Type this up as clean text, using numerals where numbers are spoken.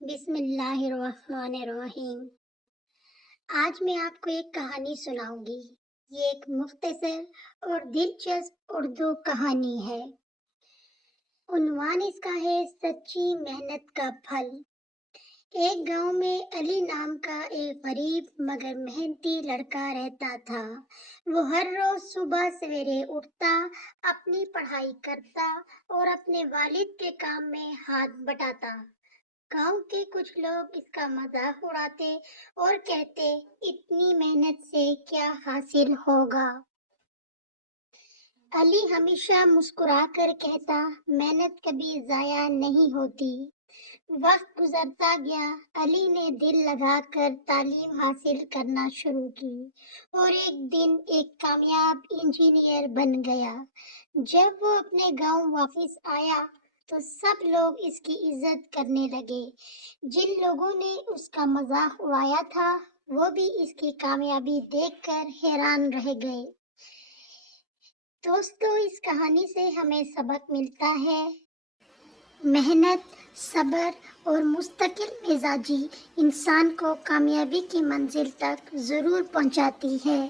بسم اللہ الرحمن الرحیم۔ آج میں آپ کو ایک کہانی سناؤں گی۔ یہ ایک مختصر اور دلچسپ اردو کہانی ہے۔ عنوان اس کا ہے سچی محنت کا پھل۔ ایک گاؤں میں علی نام کا ایک غریب مگر محنتی لڑکا رہتا تھا۔ وہ ہر روز صبح سویرے اٹھتا، اپنی پڑھائی کرتا اور اپنے والد کے کام میں ہاتھ بٹاتا۔ گاؤں کے کچھ لوگ اس کا مذاق اڑاتے اور کہتے، اتنی محنت سے کیا حاصل ہوگا؟ علی ہمیشہ مسکرا کر کہتا، محنت کبھی ضائع نہیں ہوتی۔ وقت گزرتا گیا، علی نے دل لگا کر تعلیم حاصل کرنا شروع کی اور ایک دن ایک کامیاب انجینئر بن گیا۔ جب وہ اپنے گاؤں واپس آیا تو سب لوگ اس کی عزت کرنے لگے۔ جن لوگوں نے اس کا مذاق اڑایا تھا وہ بھی اس کی کامیابی دیکھ کر حیران رہ گئے۔ دوستو، اس کہانی سے ہمیں سبق ملتا ہے۔ محنت، صبر اور مستقل مزاجی انسان کو کامیابی کی منزل تک ضرور پہنچاتی ہے۔